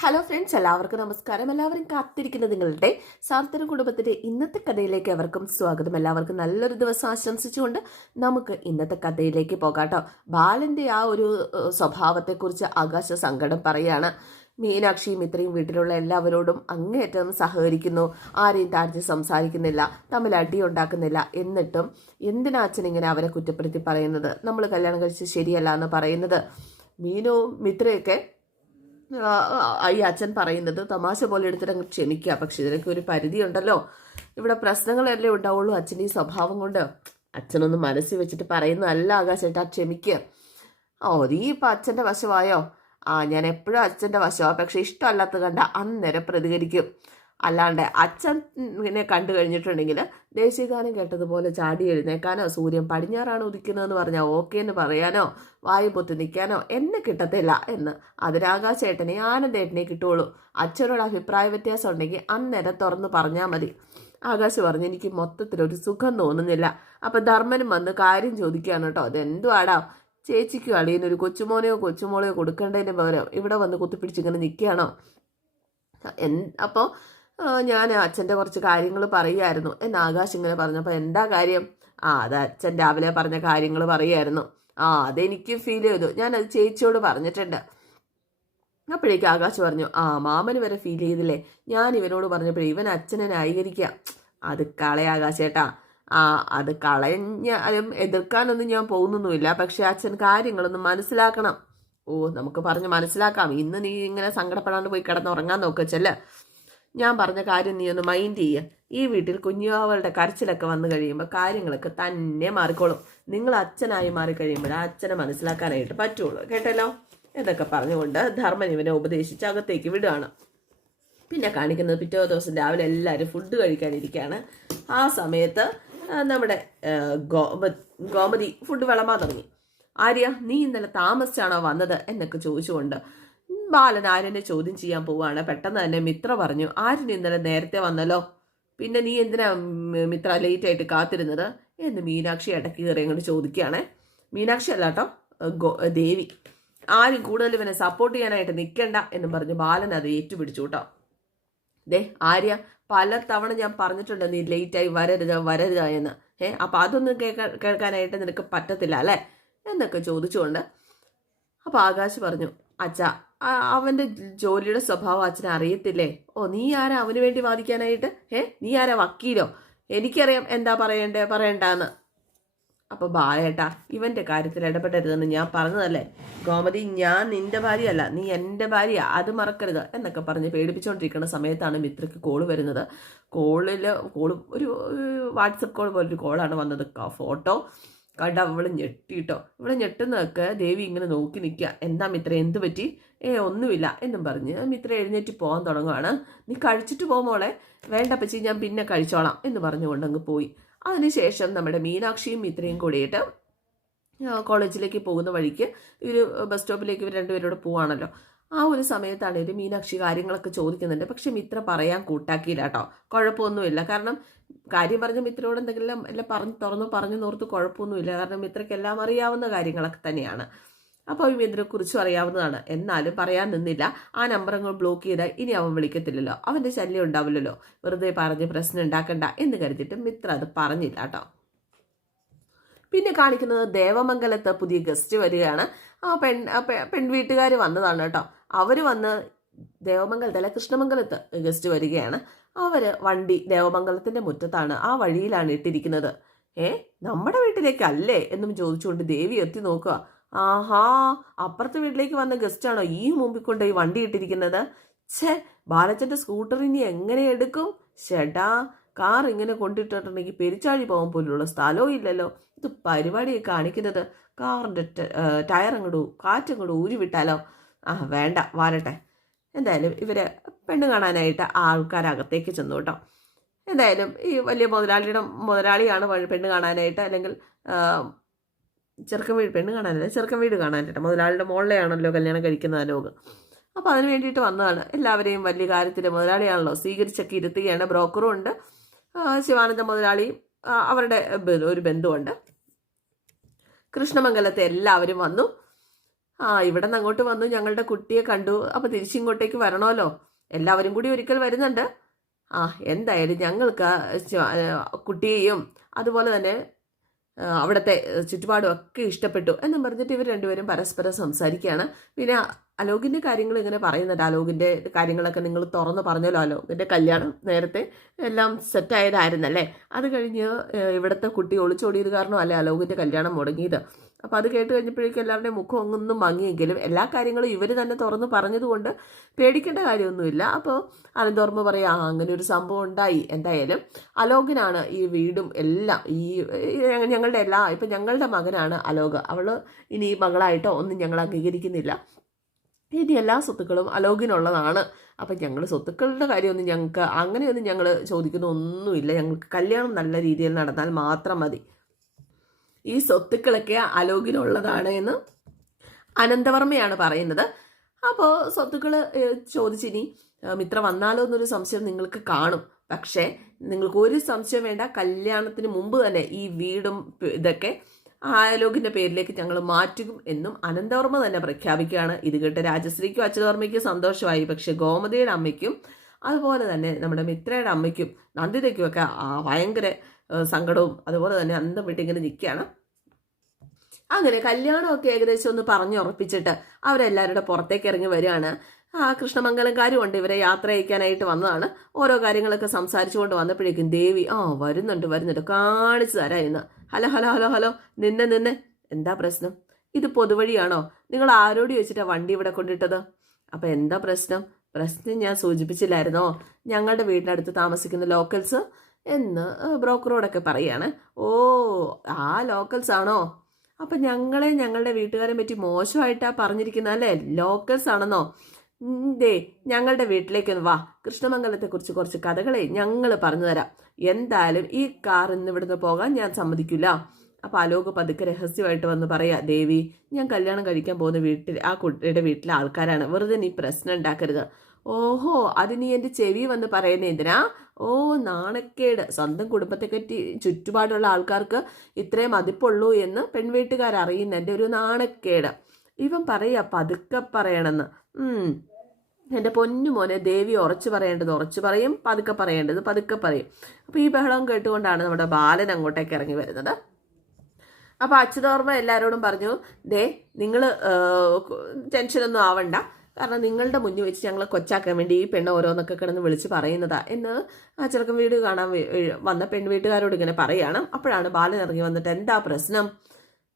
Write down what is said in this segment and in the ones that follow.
Hello friends എല്ലാവർക്കും നമസ്കാരം. എല്ലാവരും കാത്തിരിക്കുന്ന നിങ്ങളുടെ സാർത്തന കുടുംബത്തിന്റെ ഇന്നത്തെ കഥയിലേക്ക് അവർക്കും സ്വാഗതം. എല്ലാവർക്കും നല്ലൊരു ദിവസം ആശംസിച്ചുകൊണ്ട് നമുക്ക് ഇന്നത്തെ കഥയിലേക്ക് പോകാട്ടോ. ബാലന്റെ ആ ഒരു സ്വഭാവത്തെക്കുറിച്ച് ആകാശ സങ്കടം പറയാണ്. മീനാക്ഷിയും ഇത്രയും വീട്ടിലുള്ള എല്ലാവരോടും അങ്ങേയറ്റം സഹകരിക്കുന്നു. ആരെയും താഴ്ത്തി സംസാരിക്കുന്നില്ല തമ്മിൽ അടി ഉണ്ടാക്കുന്നില്ല. എന്നിട്ടും എന്തിനാ അച്ഛൻ ഇങ്ങനെ അവരെ കുറ്റപ്പെടുത്തി പറയുന്നത്? നമ്മൾ കല്യാണം കഴിച്ച് ശരിയല്ല എന്ന് പറയുന്നത്. മീനവും മിത്രയൊക്കെ ഈ അച്ഛൻ പറയുന്നത് തമാശ പോലെ എടുത്തിട്ട് അങ്ങ് ക്ഷമിക്കുക പക്ഷെ ഇതിനൊക്കെ ഒരു പരിധി ഉണ്ടല്ലോ ഇവിടെ പ്രശ്നങ്ങളല്ലേ ഉണ്ടാവുള്ളൂ അച്ഛന്റെ ഈ സ്വഭാവം കൊണ്ട്. അച്ഛനൊന്ന് മനസ്സിൽ വെച്ചിട്ട് പറയുന്നതല്ല ആകാശേട്ടാ ക്ഷമിക്കുക ഓ നീ ഇപ്പം അച്ഛന്റെ വശമായോ? ആ ഞാൻ എപ്പോഴും അച്ഛന്റെ വശമാണ് പക്ഷെ ഇഷ്ടമല്ലാത്ത കണ്ട അന്നേരം പ്രതികരിക്കും. അല്ലാണ്ട് അച്ഛനെ കണ്ടു കഴിഞ്ഞിട്ടുണ്ടെങ്കിൽ ദേശീയഗാനം കേട്ടതുപോലെ ചാടി എഴുന്നേക്കാനോ സൂര്യൻ പടിഞ്ഞാറാണ് ഉദിക്കുന്നതെന്ന് പറഞ്ഞാൽ ഓക്കെ എന്ന് പറയാനോ വായു പൊത്തി നിൽക്കാനോ എന്നെ കിട്ടത്തില്ല എന്ന് അതിരാകാശേട്ടനെ ആനന്ദേട്ടനെ കിട്ടുള്ളൂ അച്ഛനോട് അഭിപ്രായ വ്യത്യാസം ഉണ്ടെങ്കിൽ അന്നേരം തുറന്ന് പറഞ്ഞാൽ മതി. ആകാശ് പറഞ്ഞു എനിക്ക് മൊത്തത്തിൽ ഒരു സുഖം തോന്നുന്നില്ല. അപ്പം ധർമ്മനും വന്ന് കാര്യം ചോദിക്കുകയാണ് കേട്ടോ. അതെന്തുവാടാ ചേച്ചിക്കും അളിയനൊരു കൊച്ചുമോനെയോ കൊച്ചുമോളെയോ കൊടുക്കേണ്ടതിന് പകരം ഇവിടെ വന്ന് കുത്തിപ്പിടിച്ചിങ്ങനെ നിൽക്കുകയാണോ? എൻ അപ്പോൾ ഞാൻ അച്ഛന്റെ കുറച്ച് കാര്യങ്ങൾ പറയുമായിരുന്നു എന്ന് ആകാശ് ഇങ്ങനെ പറഞ്ഞപ്പോൾ എന്താ കാര്യം? ആ അത് അച്ഛൻ രാവിലെ പറഞ്ഞ കാര്യങ്ങൾ പറയുമായിരുന്നു ആ അതെനിക്ക് ഫീൽ ചെയ്തു. ഞാൻ ഞാനത് ചേച്ചിയോട് പറഞ്ഞിട്ടുണ്ട്. അപ്പോഴേക്ക് ആകാശ് പറഞ്ഞു ആ മാമന് വരെ ഫീൽ ചെയ്തില്ലേ? ഞാൻ ഇവനോട് പറഞ്ഞപ്പോഴേ ഇവൻ അച്ഛനെ ന്യായീകരിക്കുക അത് കളയാകാശേട്ടാ ആ അത് കളഞ്ഞ അതും എതിർക്കാനൊന്നും ഞാൻ പോകുന്നൊന്നുമില്ല. പക്ഷെ അച്ഛൻ കാര്യങ്ങളൊന്നും മനസ്സിലാക്കണം. ഓ നമുക്ക് പറഞ്ഞ് മനസ്സിലാക്കാം. ഇന്ന് നീ ഇങ്ങനെ സങ്കടപ്പെടാണ്ട് പോയി കിടന്നുറങ്ങാൻ നോക്കച്ചല്ലേ ഞാൻ പറഞ്ഞ കാര്യം നീ ഒന്ന് മൈൻഡ് ചെയ്യുക ഈ വീട്ടിൽ കുഞ്ഞുവാവളുടെ കരച്ചിലൊക്കെ വന്നു കഴിയുമ്പോൾ കാര്യങ്ങളൊക്കെ തന്നെ മാറിക്കോളും. നിങ്ങൾ അച്ഛനായി മാറിക്കഴിയുമ്പോൾ ആ അച്ഛനെ മനസ്സിലാക്കാനായിട്ട് പറ്റുള്ളൂ. കേട്ടല്ലോ? എന്നൊക്കെ പറഞ്ഞുകൊണ്ട് ധർമ്മൻ ഇവനെ ഉപദേശിച്ച് അകത്തേക്ക് വിടുകയാണ്. പിന്നെ കാണിക്കുന്നത് പിറ്റേ ദിവസം രാവിലെ എല്ലാവരും ഫുഡ് കഴിക്കാനിരിക്കുകയാണ് ആ സമയത്ത് നമ്മുടെ ഗോമ ഗോമതി ഫുഡ് വിളമ്പാൻ തുടങ്ങി. ആര്യ നീ ഇന്നലെ താമസിച്ചാണോ വന്നത്? എന്നൊക്കെ ചോദിച്ചുകൊണ്ട് ബാലൻ ആര്യനെ ചോദ്യം ചെയ്യാൻ പോവുകയാണ്. പെട്ടെന്ന് തന്നെ മിത്ര പറഞ്ഞു ആര്യൻ ഇന്നലെ നേരത്തെ വന്നല്ലോ? പിന്നെ നീ എന്തിനാ മിത്ര ലേറ്റ് ആയിട്ട് കാത്തിരുന്നത്? എന്ന് മീനാക്ഷി ഇടയ്ക്ക് കയറി അങ്ങോട്ട് ചോദിക്കുകയാണേ. മീനാക്ഷി അല്ലാട്ടോ ദേവി. ആരും കൂടുതൽ ഇവനെ സപ്പോർട്ട് ചെയ്യാനായിട്ട് നിൽക്കണ്ട എന്ന് പറഞ്ഞ് ബാലൻ അത് ഏറ്റുപിടിച്ചു കേട്ടോ. ദേ ആര്യ പല തവണ ഞാൻ പറഞ്ഞിട്ടുണ്ട് നീ ലേറ്റായി വരരുത് വരരുത് എന്ന്. ഏ അപ്പം അതൊന്നും കേൾക്കാൻ കേൾക്കാനായിട്ട് നിനക്ക് പറ്റത്തില്ല അല്ലേ? എന്നൊക്കെ ചോദിച്ചുകൊണ്ട് അപ്പോൾ ആകാശ് പറഞ്ഞു അച്ഛാ അവന്റെ ജോലിയുടെ സ്വഭാവം അച്ഛനെ അറിയത്തില്ലേ? ഓ നീ ആരാ? അവന് വേണ്ടി വാദിക്കാനായിട്ട്? ഏ നീ ആരാ? വക്കീലോ? എനിക്കറിയാം എന്താ പറയണ്ടേ പറയണ്ടെന്ന്. അപ്പോൾ ബാലേട്ടാ ഇവന്റെ കാര്യത്തിൽ ഇടപെടരുതെന്ന് ഞാൻ പറഞ്ഞതല്ലേ? ഗോമതി ഞാൻ നിന്റെ ഭാര്യയല്ല. നീ എന്റെ ഭാര്യ. അത് മറക്കരുത് എന്നൊക്കെ പറഞ്ഞ് പേടിപ്പിച്ചുകൊണ്ടിരിക്കുന്ന സമയത്താണ് മിത്രയ്ക്ക് കോൾ വരുന്നത്. കോളിൽ കോൾ ഒരു വാട്സപ്പ് കോൾ പോലൊരു കോളാണ് വന്നത്. ഫോട്ടോ. കണ്ട അവൾ ഞെട്ടിട്ടോ. ഇവിടെ ഞെട്ടുന്നതൊക്കെ ദേവി ഇങ്ങനെ നോക്കി നിൽക്കുക എന്താ മിത്ര എന്ത് പറ്റി? ഏ ഒന്നുമില്ല എന്നും പറഞ്ഞ്. മിത്ര എഴുന്നേറ്റ് പോകാൻ തുടങ്ങുവാണ്. നീ കഴിച്ചിട്ട് പോ മോളെ. വേണ്ട പച്ചി ഞാൻ പിന്നെ കഴിച്ചോളാം എന്ന് പറഞ്ഞുകൊണ്ട് അങ്ങ് പോയി. അതിനുശേഷം നമ്മുടെ മീനാക്ഷിയും മിത്രയും കൂടിയിട്ട് കോളേജിലേക്ക് പോകുന്ന വഴിക്ക് ഇവർ ബസ് സ്റ്റോപ്പിലേക്ക് ഇവർ രണ്ടുപേരോട് പോവാണല്ലോ. ആ ഒരു സമയത്താണ് ഒരു മീനാക്ഷി കാര്യങ്ങളൊക്കെ ചോദിക്കുന്നുണ്ട്. പക്ഷെ മിത്ര പറയാൻ കൂട്ടാക്കിയില്ല കേട്ടോ. കുഴപ്പമൊന്നുമില്ല. കാരണം കാര്യം പറഞ്ഞ മിത്രയോട് എന്തെങ്കിലും എല്ലാം പറഞ്ഞ് തുറന്നു പറഞ്ഞു നോർത്ത് കുഴപ്പമൊന്നുമില്ല. കാരണം മിത്രയ്ക്ക് എല്ലാം അറിയാവുന്ന കാര്യങ്ങളൊക്കെ തന്നെയാണ്. അപ്പോൾ മിത്രയെക്കുറിച്ചും അറിയാവുന്നതാണ്. എന്നാലും പറയാൻ നിന്നില്ല. ആ നമ്പർ അങ്ങ് ബ്ലോക്ക് ചെയ്താൽ ഇനി അവൻ വിളിക്കത്തില്ലല്ലോ. അവന്റെ ശല്യം ഉണ്ടാവില്ലല്ലോ. വെറുതെ പറഞ്ഞ് പ്രശ്നം ഉണ്ടാക്കണ്ട എന്ന് കരുതിയിട്ട് മിത്ര അത് പറഞ്ഞില്ല കേട്ടോ. പിന്നെ കാണിക്കുന്നത് ദേവമംഗലത്ത് പുതിയ ഗസ്റ്റ് വരികയാണ്. ആ പെൺ പെൺ വീട്ടുകാർ പെൺവീട്ടുകാർ വന്നതാണ് കേട്ടോ. അവർ വന്ന് ദേവമംഗലത്തല്ല കൃഷ്ണമംഗലത്ത് ഗസ്റ്റ് വരികയാണ്. അവർ വണ്ടി ദേവമംഗലത്തിന്റെ മുറ്റത്താണ്. ആ വഴിയിലാണ് ഇട്ടിരിക്കുന്നത്. ഏ നമ്മുടെ വീട്ടിലേക്കല്ലേ എന്നും ചോദിച്ചുകൊണ്ട് ദേവി എത്തി നോക്കുക. ആഹാ അപ്പുറത്തെ വീട്ടിലേക്ക് വന്ന ഗസ്റ്റാണോ ഈ മുമ്പിൽ കൊണ്ട് ഈ വണ്ടി ഇട്ടിരിക്കുന്നത്? ഛേ ബാലച്ചന്റെ സ്കൂട്ടർ ഇനി എങ്ങനെ എടുക്കും? ചേട്ടാ കാർ ഇങ്ങനെ കൊണ്ടിട്ടിട്ടുണ്ടെങ്കിൽ പെരിച്ചാഴി പോകാൻ പോലുള്ള സ്ഥലവും ഇല്ലല്ലോ. ഇത് പരിപാടി കാണിക്കുന്നത്. കാറിന്റെ ടയർ അങ്ങോട്ട് കാറ്റങ്ങോട്ട് ഊരി വിട്ടാലോ ആ വേണ്ട വരട്ടെ. എന്തായാലും ഇവർ പെണ്ണ് കാണാനായിട്ട് ആൾക്കാരകത്തേക്ക് ചെന്നു കേട്ടോ. എന്തായാലും ഈ വലിയ മുതലാളിയുടെ മുതലാളിയാണ് പെണ്ണ് കാണാനായിട്ട് അല്ലെങ്കിൽ ചെറുക്കൻ വീട് പെണ്ണ് കാണാനല്ല ചെറുക്കൻ വീട് കാണാനായിട്ട് മുതലാളിയുടെ മോളിലെയാണല്ലോ കല്യാണം കഴിക്കുന്ന ലോകം. അപ്പോൾ അതിന് വേണ്ടിയിട്ട് വന്നതാണ്. എല്ലാവരെയും വലിയ കാര്യത്തിൽ മുതലാളിയാണല്ലോ സ്വീകരിച്ചൊക്കെ ഇരുത്തുകയാണ്. ബ്രോക്കറും ഉണ്ട്. ശിവാനന്ദ മുതലാളിയും അവരുടെ ഒരു ബന്ധുവുണ്ട്. കൃഷ്ണമംഗലത്തെ എല്ലാവരും വന്നു. ആ ഇവിടെ നിന്ന് അങ്ങോട്ട് വന്നു ഞങ്ങളുടെ കുട്ടിയെ കണ്ടു. അപ്പോൾ തിരിച്ചിങ്ങോട്ടേക്ക് വരണമല്ലോ? എല്ലാവരും കൂടി ഒരിക്കൽ വരുന്നുണ്ട്. ആ എന്തായാലും ഞങ്ങൾക്ക് കുട്ടിയെയും അതുപോലെ തന്നെ അവിടുത്തെ ചുറ്റുപാടും ഒക്കെ ഇഷ്ടപ്പെട്ടു എന്നും പറഞ്ഞിട്ട് ഇവർ രണ്ടുപേരും പരസ്പരം സംസാരിക്കുകയാണ്. പിന്നെ അലോകിന്റെ കാര്യങ്ങൾ ഇങ്ങനെ പറയുന്നുണ്ട്. അലോകിന്റെ കാര്യങ്ങളൊക്കെ നിങ്ങൾ തുറന്ന് പറഞ്ഞല്ലോ. അലോകിന്റെ കല്യാണം നേരത്തെ എല്ലാം സെറ്റായതായിരുന്നല്ലേ അത് കഴിഞ്ഞ് ഇവിടുത്തെ കുട്ടി ഒളിച്ചോടിയത് കാരണമല്ലേ അലോകിന്റെ കല്യാണം മുടങ്ങിയത്? അപ്പോൾ അത് കേട്ട് കഴിഞ്ഞപ്പോഴേക്കും എല്ലാവരുടെയും മുഖം ഒന്നും മങ്ങിയെങ്കിലും എല്ലാ കാര്യങ്ങളും ഇവർ തന്നെ തുറന്ന് പറഞ്ഞതുകൊണ്ട് പേടിക്കേണ്ട കാര്യമൊന്നുമില്ല. അപ്പോൾ അനന്തോർമ്മ പറയാം ആ അങ്ങനെ ഒരു സംഭവം ഉണ്ടായി. എന്തായാലും അലോകനാണ് ഈ വീടും എല്ലാം ഈ ഞങ്ങളുടെ എല്ലാ ഇപ്പം ഞങ്ങളുടെ മകനാണ് അലോക. അവൾ ഇനി മകളായിട്ടോ ഒന്നും ഞങ്ങൾ അംഗീകരിക്കുന്നില്ല. ഇനി എല്ലാ സ്വത്തുക്കളും അലോകിനുള്ളതാണ്. അപ്പം ഞങ്ങൾ സ്വത്തുക്കളുടെ കാര്യമൊന്നും ഞങ്ങൾക്ക് അങ്ങനെയൊന്നും ഞങ്ങൾ ചോദിക്കുന്ന ഒന്നുമില്ല. ഞങ്ങൾക്ക് കല്യാണം നല്ല രീതിയിൽ നടന്നാൽ മാത്രം മതി. ഈ സ്വത്തുക്കളൊക്കെ അലോകിനുള്ളതാണ് എന്ന് അനന്തവർമ്മയാണ് പറയുന്നത്. അപ്പോൾ സ്വത്തുക്കൾ ചോദിച്ചിനി മിത്ര വന്നാലോ എന്നൊരു സംശയം നിങ്ങൾക്ക് കാണും. പക്ഷേ നിങ്ങൾക്ക് ഒരു സംശയം വേണ്ട. കല്യാണത്തിന് മുമ്പ് തന്നെ ഈ വീടും ഇതൊക്കെ ആലോകിന്റെ പേരിലേക്ക് ഞങ്ങൾ മാറ്റും എന്നും അനന്തവർമ്മ തന്നെ പ്രഖ്യാപിക്കുകയാണ്. ഇത് കേട്ട് രാജശ്രീക്കും അച്യുതവർമ്മയ്ക്കും സന്തോഷമായി. പക്ഷെ ഗോമതിയുടെ അമ്മയ്ക്കും അതുപോലെ തന്നെ നമ്മുടെ മിത്രയുടെ അമ്മയ്ക്കും നന്ദിതയ്ക്കും ഒക്കെ ഭയങ്കര സങ്കടവും അതുപോലെ തന്നെ അന്തം വിട്ടിങ്ങനെ നിൽക്കുകയാണ്. അങ്ങനെ കല്യാണമൊക്കെ ഏകദേശം ഒന്ന് പറഞ്ഞു ഉറപ്പിച്ചിട്ട് അവരെല്ലാവരുടെ പുറത്തേക്ക് ഇറങ്ങി വരികയാണ്. ആ കൃഷ്ണമംഗലംകാരും ഉണ്ട്. ഇവരെ യാത്ര അയക്കാനായിട്ട് വന്നതാണ്. ഓരോ കാര്യങ്ങളൊക്കെ സംസാരിച്ചുകൊണ്ട് വന്നപ്പോഴേക്കും ദേവി ആ വരുന്നുണ്ട് വരുന്നുണ്ട്. കാണിച്ചു തരാം ഇന്ന്. Hello hello hello hello. നിന്നെ നിന്നെ. എന്താ പ്രശ്നം? ഇത് പൊതുവഴിയാണോ? നിങ്ങൾ ആരോട് ചോദിച്ചിട്ടാ വണ്ടി ഇവിടെ കൊണ്ടിട്ടത്? അപ്പം എന്താ പ്രശ്നം? പ്രശ്നം ഞാൻ സൂചിപ്പിച്ചില്ലായിരുന്നോ? ഞങ്ങളുടെ വീടിനടുത്ത് താമസിക്കുന്ന ലോക്കൽസ് എന്ന് ബ്രോക്കറോടൊക്കെ പറയാണ്. ഓ ആ ലോക്കൽസ് ആണോ? അപ്പം ഞങ്ങളെ ഞങ്ങളുടെ വീട്ടുകാരെ പറ്റി മോശമായിട്ടാ പറഞ്ഞിരിക്കുന്നത് അല്ലേ? ലോക്കൽസ് ആണെന്നോ? ദേ ഞങ്ങളുടെ വീട്ടിലേക്കൊന്ന് വാ. കൃഷ്ണമംഗലത്തെക്കുറിച്ച് കുറച്ച് കഥകളെ ഞങ്ങൾ പറഞ്ഞു തരാം എന്തായാലും ഈ കാർ ഇന്ന് ഇവിടുന്ന് പോകാൻ ഞാൻ സമ്മതിക്കില്ല. അപ്പം അലോക് പതുക്കെ രഹസ്യമായിട്ട് വന്ന് പറയാ ദേവി ഞാൻ കല്യാണം കഴിക്കാൻ പോകുന്ന വീട്ടിൽ ആ കുട്ടിയുടെ വീട്ടിലെ ആൾക്കാരാണ്. വെറുതെ നീ പ്രശ്നം ഉണ്ടാക്കരുത്. ഓഹോ അത് നീ എന്റെ ചെവി വന്ന് പറയുന്നത് എന്തിനാ? ഓ നാണക്കേട്. സ്വന്തം കുടുംബത്തെ പറ്റി ചുറ്റുപാടുള്ള ആൾക്കാർക്ക് ഇത്രയും മതിപ്പുള്ളൂ എന്ന് പെൺവീട്ടുകാർ അറിയുന്ന എന്റെ ഒരു നാണക്കേട്. ഇവൻ പറയുക പതുക്കെ പറയണമെന്ന്. എന്റെ പൊന്നു മോനെ ദേവി ഉറച്ചു പറയേണ്ടത് ഉറച്ചു പറയും പതുക്കെ പറയേണ്ടത് പതുക്കെ പറയും. അപ്പോൾ ഈ ബഹളം കേട്ടുകൊണ്ടാണ് നമ്മുടെ ബാലൻ അങ്ങോട്ടേക്ക് ഇറങ്ങി വരുന്നത്. അപ്പോൾ അച്യുതോർമ്മ എല്ലാവരോടും പറഞ്ഞു ദേ നിങ്ങൾ ടെൻഷനൊന്നും ആവണ്ട. കാരണം നിങ്ങളുടെ മുന്നിൽ വെച്ച് ഞങ്ങളെ കൊച്ചാക്കാൻ വേണ്ടി ഈ പെണ്ണ് ഓരോന്നൊക്കെ കിടന്ന് വിളിച്ച് പറയുന്നതാ എന്ന് ആ ചെറുക്കൻ വീട് കാണാൻ വന്ന പെൺ വീട്ടുകാരോട് ഇങ്ങനെ പറയണം. അപ്പോഴാണ് ബാലൻ ഇറങ്ങി വന്നിട്ട് എന്താ പ്രശ്നം?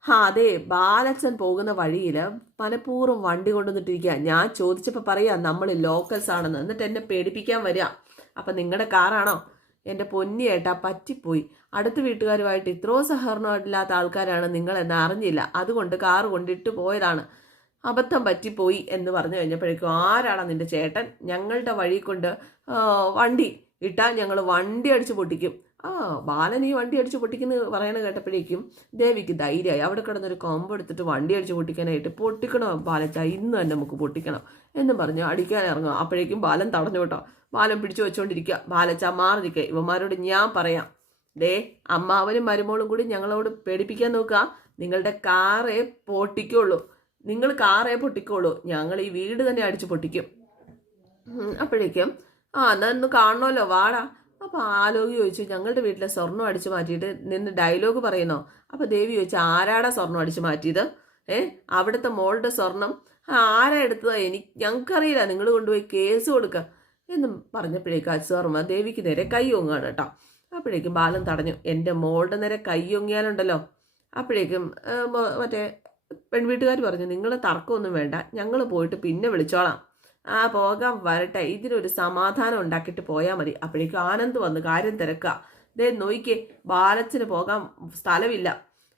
ആ അതെ ബാലച്ചൻ പോകുന്ന വഴിയിൽ മനഃപൂർവം വണ്ടി കൊണ്ടുവന്നിട്ടിരിക്കുക ഞാൻ ചോദിച്ചപ്പോൾ പറയാ നമ്മൾ ലോക്കൽസ് ആണെന്ന്. എന്നിട്ട് എന്നെ പേടിപ്പിക്കാൻ വരിക അപ്പം നിങ്ങളുടെ കാറാണോ? എന്റെ പൊന്നിയേട്ടാ പറ്റിപ്പോയി. അടുത്ത വീട്ടുകാരുമായിട്ട് ഇത്രയോ സഹകരണമില്ലാത്ത ആൾക്കാരാണ് നിങ്ങളെന്ന് അറിഞ്ഞില്ല. അതുകൊണ്ട് കാറ് കൊണ്ടിട്ട് പോയതാണ്. അബദ്ധം പറ്റിപ്പോയി എന്ന് പറഞ്ഞു കഴിഞ്ഞപ്പോഴേക്കും ആരാണ് നിന്റെ ചേട്ടൻ? ഞങ്ങളുടെ വഴി കൊണ്ട് വണ്ടി ഇട്ടാൽ ഞങ്ങൾ വണ്ടി അടിച്ച് പൊട്ടിക്കും. ആ ബാലൻ ഈ വണ്ടി അടിച്ച് പൊട്ടിക്കുന്നു പറയണ കേട്ടപ്പോഴേക്കും ദേവിക്ക് ധൈര്യമായി അവിടെ കിടന്നൊരു കൊമ്പ് എടുത്തിട്ട് വണ്ടി അടിച്ച് പൊട്ടിക്കാനായിട്ട് പൊട്ടിക്കണോ ബാലച്ച ഇന്ന് തന്നെ നമുക്ക് പൊട്ടിക്കണം എന്ന് പറഞ്ഞു അടിക്കാൻ ഇറങ്ങും അപ്പോഴേക്കും ബാലൻ തടഞ്ഞു കേട്ടോ. ബാലൻ പിടിച്ചു വെച്ചുകൊണ്ടിരിക്കുക ബാലച്ച മാറി നിൽക്കുക ഇവന്മാരോട് ഞാൻ പറയാം. ദേ അമ്മാവനും മരുമോളും കൂടി ഞങ്ങളോട് പേടിപ്പിക്കാൻ നോക്കുക. നിങ്ങളുടെ കാറേ പൊട്ടിക്കുള്ളൂ. നിങ്ങൾ കാറേ പൊട്ടിക്കോളൂ. ഞങ്ങൾ ഈ വീട് തന്നെ അടിച്ച് പൊട്ടിക്കും. അപ്പോഴേക്കും ആ എന്നാ ഒന്ന് കാണണമല്ലോ വാടാ. അപ്പോൾ ആലോകി ചോദിച്ചു ഞങ്ങളുടെ വീട്ടിലെ സ്വർണം അടിച്ചു മാറ്റിയിട്ട് നിന്ന് ഡയലോഗ് പറയുന്നോ? അപ്പോൾ ദേവി ചോദിച്ചു ആരാടാ സ്വർണം അടിച്ചു മാറ്റിയത്? ഏ അവിടുത്തെ മോളുടെ സ്വർണം ആരാ എടുത്തതാ? എനിക്ക് ഞങ്ങൾക്കറിയില്ല നിങ്ങൾ കൊണ്ടുപോയി കേസ് കൊടുക്കുക എന്നും പറഞ്ഞപ്പോഴേക്കും അച്ചുവർമ്മ ദേവിക്ക് നേരെ കൈ ഒങ്ങാണ് കേട്ടോ. അപ്പോഴേക്കും ബാലൻ തടഞ്ഞു എന്റെ മോളുടെ നേരെ കൈ ഒങ്ങിയാലുണ്ടല്ലോ അപ്പോഴേക്കും മറ്റേ പെൺവീട്ടുകാർ പറഞ്ഞു നിങ്ങൾ തർക്കമൊന്നും വേണ്ട ഞങ്ങൾ പോയിട്ട് പിന്നെ വിളിച്ചോളാം. ആ പോകാൻ വരട്ടെ ഇതിനൊരു സമാധാനം ഉണ്ടാക്കിയിട്ട് പോയാൽ മതി. അപ്പോഴേക്കും ആനന്ദ് വന്ന് കാര്യം തിരക്കുക. ദേ നോയിക്കേ ബാലച്ചന് പോകാൻ സ്ഥലമില്ല.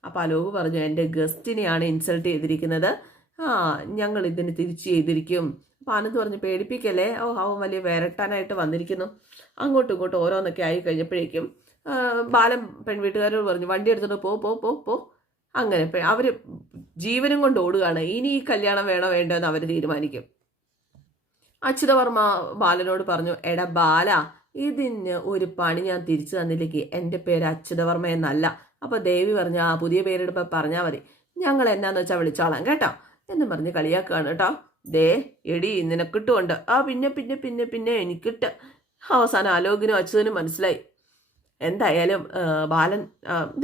അപ്പം അലോക് പറഞ്ഞു എന്റെ ഗസ്റ്റിനെയാണ് ഇൻസൾട്ട് ചെയ്തിരിക്കുന്നത്. ആ ഞങ്ങൾ ഇതിന് തിരിച്ചു ചെയ്തിരിക്കും. അപ്പം ആനന്ദ് പറഞ്ഞു പേടിപ്പിക്കല്ലേ? ഓ അവൻ വലിയ വരട്ടാനായിട്ട് വന്നിരിക്കുന്നു. അങ്ങോട്ടും ഇങ്ങോട്ടും ഓരോന്നൊക്കെ ആയി കഴിഞ്ഞപ്പോഴേക്കും ബാലൻ പെൺവീട്ടുകാരോട് പറഞ്ഞു വണ്ടി എടുത്തിട്ട് പോ പോ പോ പോ. അങ്ങനെ അവർ ജീവനും കൊണ്ട് ഓടുകയാണ്. ഇനി ഈ കല്യാണം വേണോ വേണ്ടോ എന്ന് അവർ തീരുമാനിക്കും. അച്യുതവർമ്മ ബാലനോട് പറഞ്ഞു എട ബാല ഇതിന് ഒരു പണി ഞാൻ തിരിച്ചു തന്നില്ലെങ്കിൽ എന്റെ പേര് അച്യുതവർമ്മ എന്നല്ല അപ്പൊ ദേവി പറഞ്ഞ ആ പുതിയ പേരെടുപ്പം പറഞ്ഞാൽ മതി. ഞങ്ങൾ എന്നാന്ന് വെച്ചാൽ വിളിച്ചോളാം കേട്ടോ. എന്ന് പറഞ്ഞ് കളിയാക്കുകയാണ് കേട്ടോ. ദേ എടി നിനക്കിട്ടുമുണ്ട് ആ പിന്നെ പിന്നെ പിന്നെ പിന്നെ എനിക്കിട്ട്. അവസാനം ആലോകിനും അച്യുതനും മനസ്സിലായി. എന്തായാലും ബാലൻ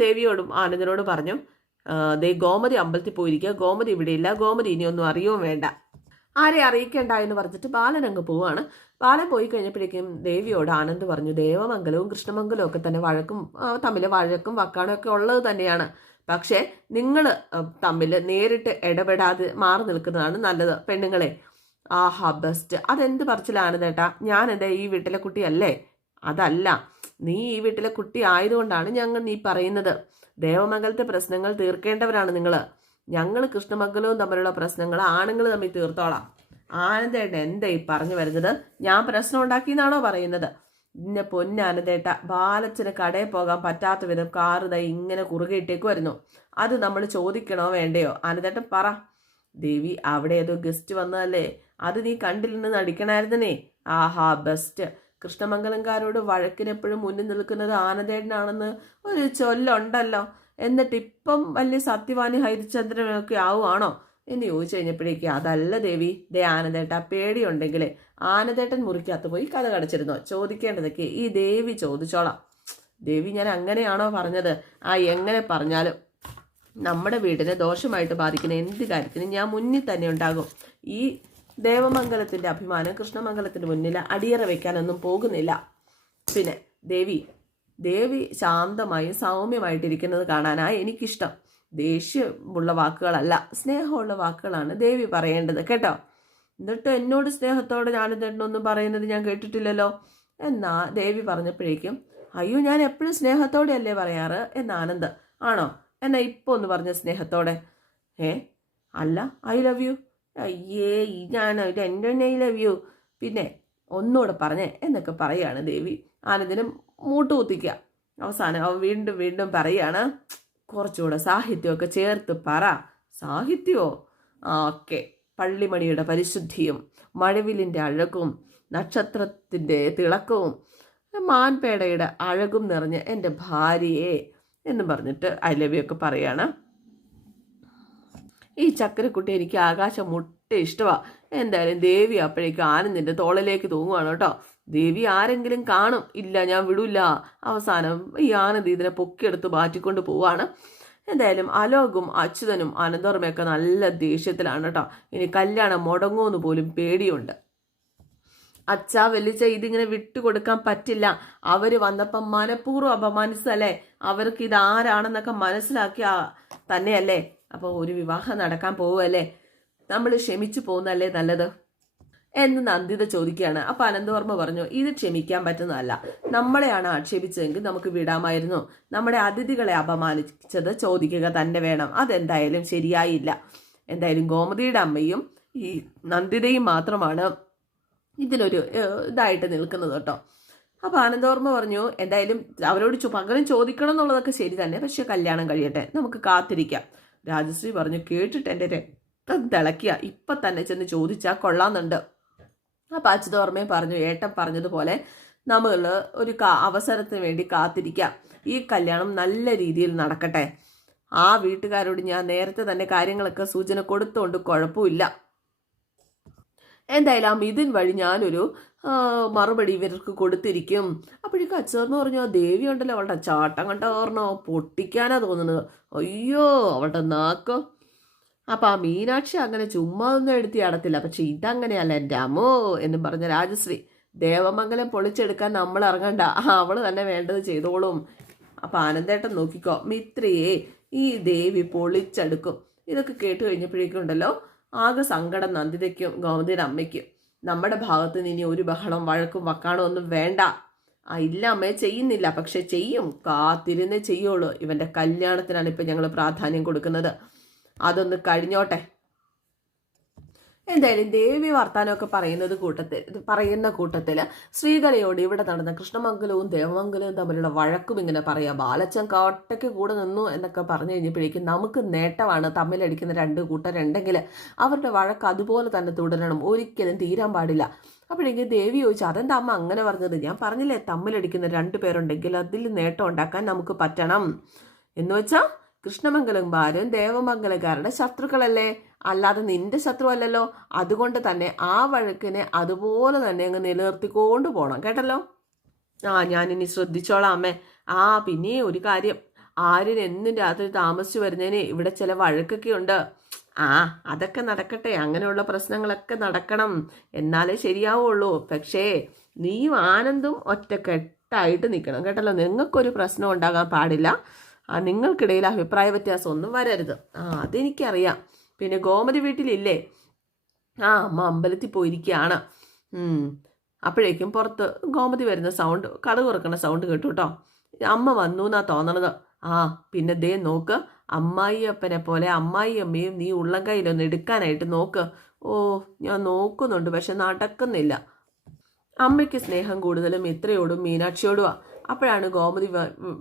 ദേവിയോടും ആനന്ദനോടും പറഞ്ഞു ദേ ഗോമതി അമ്പലത്തിൽ പോയിരിക്കുക. ഗോമതി ഇവിടെയില്ല. ഗോമതി ഇനിയൊന്നും അറിയുകയും വേണ്ട. ആരെ അറിയിക്കേണ്ട എന്ന് പറഞ്ഞിട്ട് ബാലൻ അങ്ങ് പോവാണ്. ബാലൻ പോയി കഴിഞ്ഞപ്പോഴേക്കും ദേവിയോട് ആനന്ദ് പറഞ്ഞു ദേവമംഗലവും കൃഷ്ണമംഗലവും ഒക്കെ തന്നെ വഴക്കും തമ്മിൽ വഴക്കും വക്കാണും ഒക്കെ ഉള്ളത് തന്നെയാണ്. പക്ഷേ നിങ്ങൾ തമ്മിൽ നേരിട്ട് ഇടപെടാതെ മാറി നിൽക്കുന്നതാണ് നല്ലത് പെണ്ണുങ്ങളെ. ആഹാ ബെസ്റ്റ്. അതെന്ത് പറച്ചിലാണ് ചേട്ടാ ഞാൻ എന്താ ഈ വീട്ടിലെ കുട്ടിയല്ലേ? അതല്ല. നീ ഈ വീട്ടിലെ കുട്ടി ആയതുകൊണ്ടാണ് ഞങ്ങൾ നീ പറയുന്നത്. ദേവമംഗലത്തെ പ്രശ്നങ്ങൾ തീർക്കേണ്ടവരാണ് നിങ്ങൾ ഞങ്ങൾ കൃഷ്ണമംഗലവും തമ്മിലുള്ള പ്രശ്നങ്ങൾ ആണുങ്ങൾ തമ്മിൽ തീർത്തോളാം. ആനന്ദേട്ട എന്താ ഈ പറഞ്ഞു വരുന്നത്? ഞാൻ പ്രശ്നം ഉണ്ടാക്കിയെന്നാണോ പറയുന്നത്? ഇന്നെ പൊന്നാനന്ദേട്ട ബാലച്ചന് കടയിൽ പോകാൻ പറ്റാത്ത വിധം കാറ് ദൈ ഇങ്ങനെ വരുന്നു അത് നമ്മൾ ചോദിക്കണോ വേണ്ടയോ? ആനന്ദേട്ടൻ പറ. ദേവി അവിടെ ഏതോ ഗസ്റ്റ് വന്നതല്ലേ? അത് നീ കണ്ടില്ലെന്ന് നടിക്കണായിരുന്നേ ആഹാ ബെസ്റ്റ്. കൃഷ്ണമംഗലംകാരോട് വഴക്കിനെപ്പോഴും മുന്നിൽ നിൽക്കുന്നത് ആനന്ദേടനാണെന്ന് ഒരു ചൊല്ലുണ്ടല്ലോ. എന്നിട്ട് ഇപ്പം വലിയ സത്യവാനി ഹരിചന്ദ്രനൊക്കെ ആവുകയാണോ എന്ന് ചോദിച്ചു കഴിഞ്ഞപ്പോഴേക്ക് അതല്ല ദേവി ദേ ആനന്ദേട്ട പേടിയുണ്ടെങ്കിൽ ആനന്ദേട്ടൻ മുറിക്കകത്ത് പോയി കഥ കടച്ചിരുന്നോ? ചോദിക്കേണ്ടതൊക്കെ ഈ ദേവി ചോദിച്ചോളാം. ദേവി ഞാൻ അങ്ങനെയാണോ പറഞ്ഞത്? ആ എങ്ങനെ പറഞ്ഞാലും. നമ്മുടെ വീടിനെ ദോഷമായിട്ട് ബാധിക്കുന്ന എന്ത് കാര്യത്തിനും ഞാൻ മുന്നിൽ തന്നെ ഉണ്ടാകും. ഈ ദേവമംഗലത്തിന്റെ അഭിമാനം കൃഷ്ണമംഗലത്തിന് മുന്നിൽ അടിയറ വയ്ക്കാനൊന്നും പോകുന്നില്ല. പിന്നെ ദേവി ദേവി ശാന്തമായും സൗമ്യമായിട്ടിരിക്കുന്നത് കാണാനാണ് എനിക്കിഷ്ടം. ദേഷ്യമുള്ള വാക്കുകളല്ല സ്നേഹമുള്ള വാക്കുകളാണ് ദേവി പറയേണ്ടത് കേട്ടോ? എന്നിട്ട് എന്നോട് സ്നേഹത്തോടെ ഞാനിതെന്നൊന്നും പറയുന്നത് ഞാൻ കേട്ടിട്ടില്ലല്ലോ? എന്നാ ദേവി പറഞ്ഞപ്പോഴേക്കും അയ്യോ ഞാൻ എപ്പോഴും സ്നേഹത്തോടെ അല്ലേ പറയാറ്? എന്ന് ആനന്ദ് ആണോ? എന്നാ ഇപ്പോൾ ഒന്ന് പറഞ്ഞ സ്നേഹത്തോടെ. ഏ? അല്ല ഐ ലവ് യു. അയ്യേ ഇതാണ് ഇത് എന്റെ ഐ ലവ് യു പിന്നെ ഒന്നുകൂടെ പറഞ്ഞേ എന്നൊക്കെ പറയാണ് ദേവി. ആനന്ദിനും മൂട്ട് കുത്തിക്കുക. അവസാനം അവൻ വീണ്ടും വീണ്ടും പറയാണ് കുറച്ചുകൂടെ സാഹിത്യമൊക്കെ ചേർത്ത് പറ. സാഹിത്യമോ? ആ ഓക്കെ പള്ളിമണിയുടെ പരിശുദ്ധിയും മഴവിലിന്റെ അഴകും നക്ഷത്രത്തിന്റെ തിളക്കവും മാൻപേടയുടെ അഴകും നിറഞ്ഞ എന്റെ ഭാര്യയെ എന്ന് പറഞ്ഞിട്ട് ഐ ലവ് യു ഒക്കെ പറയാണ്. ഈ ചക്കരക്കുട്ടി എനിക്ക് ആകാശം മുട്ട ഇഷ്ടമാണ് എന്തായാലും ദേവി അപ്പോഴേക്കും ആനന്ദിന്റെ തോളിലേക്ക് തൂങ്ങുവാണ് കേട്ടോ. ദേവി ആരെങ്കിലും കാണും. ഇല്ല ഞാൻ വിടൂല. അവസാനം ഈ ആനന്ദ് ഇതിനെ പൊക്കിയെടുത്ത് മാറ്റിക്കൊണ്ട് പോവാണ്. എന്തായാലും അലോകും അച്യുതനും അനന്തോർമയൊക്കെ നല്ല ദേഷ്യത്തിലാണ് കേട്ടോ. ഇനി കല്യാണം മുടങ്ങുമെന്ന് പോലും പേടിയുണ്ട്. അച്ഛാ വലിച്ച ഇതിങ്ങനെ വിട്ടുകൊടുക്കാൻ പറ്റില്ല. അവർ വന്നപ്പം മനഃപൂർവം അപമാനിച്ചതല്ലേ? അവർക്ക് ഇത് ആരാണെന്നൊക്കെ മനസ്സിലാക്കിയ തന്നെയല്ലേ? അപ്പോൾ ഒരു വിവാഹം നടക്കാൻ പോവുമല്ലേ നമ്മൾ ക്ഷമിച്ചു പോകുന്നല്ലേ നല്ലത്? എന്ന് നന്ദിത ചോദിക്കുകയാണ്. അപ്പൊ അനന്തവർമ്മ പറഞ്ഞു ഇത് ക്ഷമിക്കാൻ പറ്റുന്നതല്ല. നമ്മളെയാണ് ആക്ഷേപിച്ചതെങ്കിൽ നമുക്ക് വിടാമായിരുന്നു. നമ്മുടെ അതിഥികളെ അപമാനിച്ചത് ചോദിക്കുക തന്നെ വേണം. അതെന്തായാലും ശരിയായില്ല. എന്തായാലും ഗോമതിയുടെ അമ്മയും ഈ നന്ദിതയും മാത്രമാണ് ഇതിലൊരു ഇതായിട്ട് നിൽക്കുന്നത് കേട്ടോ. അപ്പൊ ആനന്ദവർമ്മ പറഞ്ഞു എന്തായാലും അവരോട് പകരം ചോദിക്കണം എന്നുള്ളതൊക്കെ ശരി തന്നെ. പക്ഷേ കല്യാണം കഴിയട്ടെ. നമുക്ക് കാത്തിരിക്കാം. രാജശ്രീ പറഞ്ഞു കേട്ടിട്ട് എന്റെ രക്തം തിളക്കിയ ഇപ്പൊ തന്നെ ചെന്ന് ചോദിച്ചാൽ കൊള്ളാന്നുണ്ട് അപ്പൊ അച്യുതോർമ്മയും പറഞ്ഞു ഏട്ടൻ പറഞ്ഞതുപോലെ നമ്മൾ ഒരു അവസരത്തിന് വേണ്ടി കാത്തിരിക്കാം. ഈ കല്യാണം നല്ല രീതിയിൽ നടക്കട്ടെ. ആ വീട്ടുകാരോട് ഞാൻ നേരത്തെ തന്നെ കാര്യങ്ങളൊക്കെ സൂചന കൊടുത്തുകൊണ്ട് കുഴപ്പമില്ല. എന്തായാലും മിഥുൻ വഴി ഞാനൊരു മറുപടി ഇവർക്ക് കൊടുത്തിരിക്കും. അപ്പോഴേക്കും അച്ഛന്ന് പറഞ്ഞു ആ ദേവി ഉണ്ടല്ലോ അവളുടെ ചാട്ടം കണ്ട പറഞ്ഞോ പൊട്ടിക്കാനാ തോന്നുന്നത്. അയ്യോ അവളുടെ നാക്കോ. അപ്പം ആ മീനാക്ഷി അങ്ങനെ ചുമ്മാ ഒന്നും എടുത്തി അടത്തില്ല. പക്ഷെ ഇതങ്ങനെയല്ല എന്റെ അമ്മോ എന്നും പറഞ്ഞ രാജശ്രീ ദേവമംഗലം പൊളിച്ചെടുക്കാൻ നമ്മൾ ഇറങ്ങണ്ട. അവൾ തന്നെ വേണ്ടത് ചെയ്തോളും. അപ്പം ആനന്ദേട്ടൻ നോക്കിക്കോ മിത്രയെ ഈ ദേവി പൊളിച്ചെടുക്കും. ഇതൊക്കെ കേട്ട് കഴിഞ്ഞപ്പോഴേക്കും ഉണ്ടല്ലോ ആകെ സങ്കടം നന്ദിതയ്ക്കും ഗോമതിയുടെ അമ്മയ്ക്കും. നമ്മുടെ ഭാഗത്ത് നിന്ന് ഇനി ഒരു ബഹളം വഴക്കും വക്കാണോ ഒന്നും വേണ്ട. ആ ഇല്ല അമ്മയെ ചെയ്യുന്നില്ല. പക്ഷെ ചെയ്യും. കാത്തിരുന്നേ ചെയ്യുള്ളൂ. ഇവന്റെ കല്യാണത്തിനാണ് ഇപ്പൊ ഞങ്ങൾ പ്രാധാന്യം കൊടുക്കുന്നത്. അതൊന്ന് കഴിഞ്ഞോട്ടെ. എന്തായാലും ദേവി വർത്താനമൊക്കെ പറയുന്നത് കൂട്ടത്തിൽ പറയുന്ന കൂട്ടത്തിൽ ശ്രീകലയോട് ഇവിടെ നടന്ന കൃഷ്ണമംഗലവും ദേവമംഗലവും തമ്മിലുള്ള വഴക്കും ഇങ്ങനെ പറയാം. ബാലച്ചൻ കോട്ടയ്ക്ക് കൂടെ നിന്നു എന്നൊക്കെ പറഞ്ഞു കഴിഞ്ഞപ്പോഴേക്കും നമുക്ക് നേട്ടമാണ് തമ്മിലടിക്കുന്ന രണ്ട് കൂട്ടരുണ്ടെങ്കിൽ അവരുടെ വഴക്ക് അതുപോലെ തന്നെ തുടരണം. ഒരിക്കലും തീരാൻ പാടില്ല. അപ്പോഴേക്കും ദേവി ചോദിച്ചു അതെന്താ അമ്മ അങ്ങനെ പറഞ്ഞത്? ഞാൻ പറഞ്ഞില്ലേ തമ്മിലടിക്കുന്ന രണ്ട് പേരുണ്ടെങ്കിൽ അതിൽ നേട്ടം ഉണ്ടാക്കാൻ നമുക്ക് പറ്റണം. എന്ന് വെച്ചാൽ കൃഷ്ണമംഗലംകാരും ദേവമംഗലക്കാരുടെ ശത്രുക്കളല്ലേ? അല്ലാതെ നിന്റെ ശത്രു അല്ലല്ലോ അതുകൊണ്ട് തന്നെ ആ വഴക്കിനെ അതുപോലെ തന്നെ അങ്ങ് നിലനിർത്തിക്കൊണ്ട് പോകണം കേട്ടല്ലോ? ആ ഞാനിനി ശ്രദ്ധിച്ചോളാം അമ്മേ. ആ പിന്നെ ഒരു കാര്യം. ആര്യൻ എന്നും രാത്രി താമസിച്ചു വരുന്നതിന് ഇവിടെ ചില വഴക്കൊക്കെ ഉണ്ട്. ആ അതൊക്കെ നടക്കട്ടെ. അങ്ങനെയുള്ള പ്രശ്നങ്ങളൊക്കെ നടക്കണം. എന്നാലേ ശരിയാവുള്ളൂ. പക്ഷേ നീയും ആനന്ദും ഒറ്റക്കെട്ടായിട്ട് നിൽക്കണം. കേട്ടല്ലോ? നിങ്ങൾക്കൊരു പ്രശ്നം ഉണ്ടാകാൻ പാടില്ല. നിങ്ങൾക്കിടയിൽ അഭിപ്രായ വ്യത്യാസം ഒന്നും വരരുത്. ആ അതെനിക്കറിയാം. പിന്നെ ഗോമതി വീട്ടിലില്ലേ? ആ അമ്മ അമ്പലത്തിൽ പോയിരിക്കുകയാണ് അപ്പോഴേക്കും പുറത്ത് ഗോമതി വരുന്ന സൗണ്ട് കഥ കുറക്കുന്ന സൗണ്ട് കേട്ടു കേട്ടോ അമ്മ വന്നു എന്നാ തോന്നണത്. ആ പിന്നെ ദേ നോക്ക് അമ്മായി അപ്പനെ പോലെ അമ്മായി അമ്മയും നീ ഉള്ളം കയ്യിലൊന്ന് എടുക്കാനായിട്ട് നോക്ക്. ഓ ഞാൻ നോക്കുന്നുണ്ട് പക്ഷെ നടക്കുന്നില്ല. അമ്മയ്ക്ക് സ്നേഹം കൂടുതലും ഇത്രയോടും മീനാക്ഷിയോടുവാ. അപ്പോഴാണ് ഗോമതി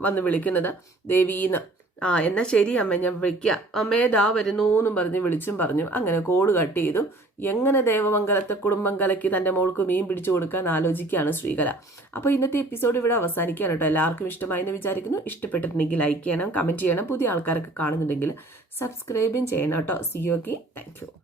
വന്ന് വിളിക്കുന്നത് ദേവീന്ന്. ആ എന്നാ ശരി അമ്മ ഞാൻ വിളിക്കാം. അമ്മയെ ദാ വരുന്നു എന്നും പറഞ്ഞ് വിളിച്ചും പറഞ്ഞു. അങ്ങനെ കോഡ് കട്ട് ചെയ്തു. എങ്ങനെ ദേവമംഗലത്തെ കുടുംബം കലക്കി തന്റെ മോൾക്ക് മീൻ പിടിച്ചു കൊടുക്കാൻ ആലോചിക്കുകയാണ് ശ്രീകല. അപ്പോൾ ഇന്നത്തെ എപ്പിസോഡ് ഇവിടെ അവസാനിക്കുകയാണ് കേട്ടോ. എല്ലാവർക്കും ഇഷ്ടമായി എന്ന് വിചാരിക്കുന്നു. ഇഷ്ടപ്പെട്ടിട്ടുണ്ടെങ്കിൽ ലൈക്ക് ചെയ്യണം കമന്റ് ചെയ്യണം. പുതിയ ആൾക്കാരൊക്കെ കാണുന്നുണ്ടെങ്കിൽ സബ്സ്ക്രൈബും ചെയ്യണം കേട്ടോ. C okay thank